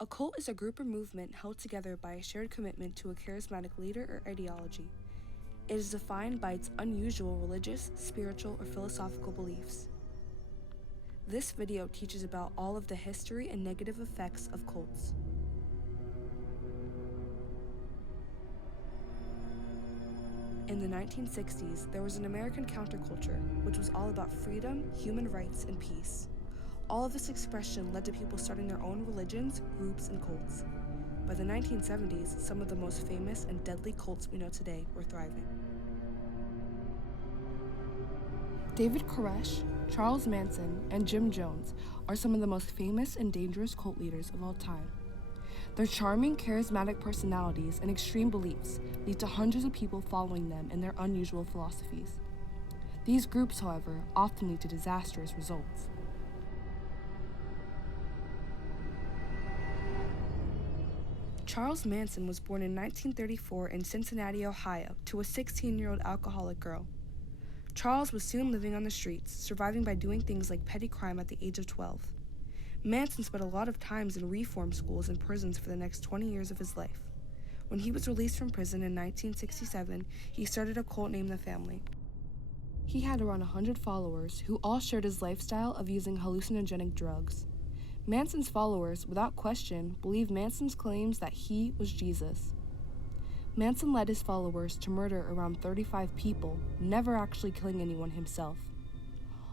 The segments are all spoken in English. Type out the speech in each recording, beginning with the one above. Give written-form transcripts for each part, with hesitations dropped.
A cult is a group or movement held together by a shared commitment to a charismatic leader or ideology. It is defined by its unusual religious, spiritual, or philosophical beliefs. This video teaches about all of the history and negative effects of cults. In the 1960s, there was an American counterculture, which was all about freedom, human rights, and peace. All of this expression led to people starting their own religions, groups, and cults. By the 1970s, some of the most famous and deadly cults we know today were thriving. David Koresh, Charles Manson, and Jim Jones are some of the most famous and dangerous cult leaders of all time. Their charming, charismatic personalities and extreme beliefs lead to hundreds of people following them in their unusual philosophies. These groups, however, often lead to disastrous results. Charles Manson was born in 1934 in Cincinnati, Ohio, to a 16-year-old alcoholic girl. Charles was soon living on the streets, surviving by doing things like petty crime at the age of 12. Manson spent a lot of times in reform schools and prisons for the next 20 years of his life. When he was released from prison in 1967, he started a cult named The Family. He had around 100 followers who all shared his lifestyle of using hallucinogenic drugs. Manson's followers, without question, believed Manson's claims that he was Jesus. Manson led his followers to murder around 35 people, never actually killing anyone himself.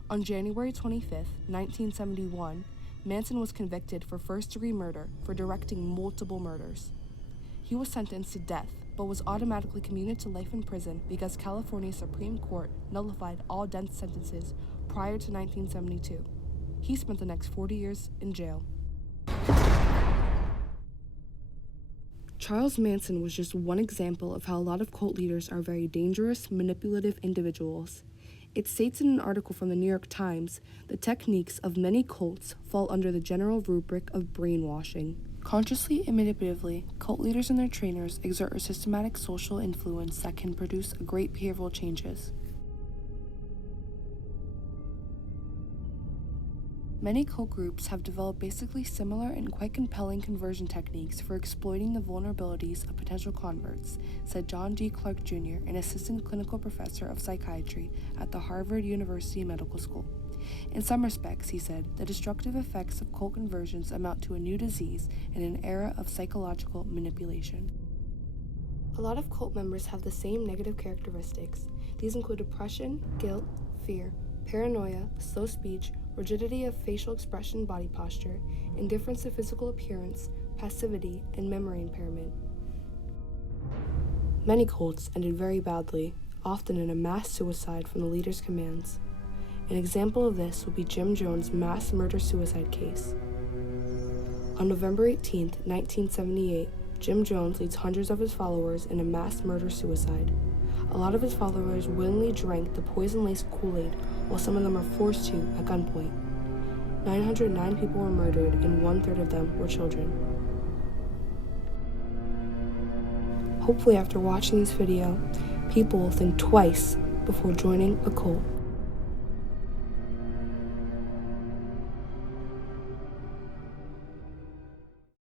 On January 25, 1971, Manson was convicted for first-degree murder for directing multiple murders. He was sentenced to death, but was automatically commuted to life in prison because California Supreme Court nullified all death sentences prior to 1972. He spent the next 40 years in jail. Charles Manson was just one example of how a lot of cult leaders are very dangerous, manipulative individuals. It states in an article from the New York Times, the techniques of many cults fall under the general rubric of brainwashing. Consciously and manipulatively, cult leaders and their trainers exert a systematic social influence that can produce great behavioral changes. Many cult groups have developed basically similar and quite compelling conversion techniques for exploiting the vulnerabilities of potential converts, said John G. Clark Jr., an assistant clinical professor of psychiatry at the Harvard University Medical School. In some respects, he said, the destructive effects of cult conversions amount to a new disease in an era of psychological manipulation. A lot of cult members have the same negative characteristics. These include depression, guilt, fear, paranoia, slow speech, rigidity of facial expression, body posture, indifference to physical appearance, passivity, and memory impairment. Many cults ended very badly, often in a mass suicide from the leader's commands. An example of this would be Jim Jones' mass murder-suicide case. On November 18, 1978, Jim Jones leads hundreds of his followers in a mass murder-suicide. A lot of his followers willingly drank the poison-laced Kool-Aid, while some of them were forced to at gunpoint. 909 people were murdered, and 1/3 of them were children. Hopefully after watching this video, people will think twice before joining a cult.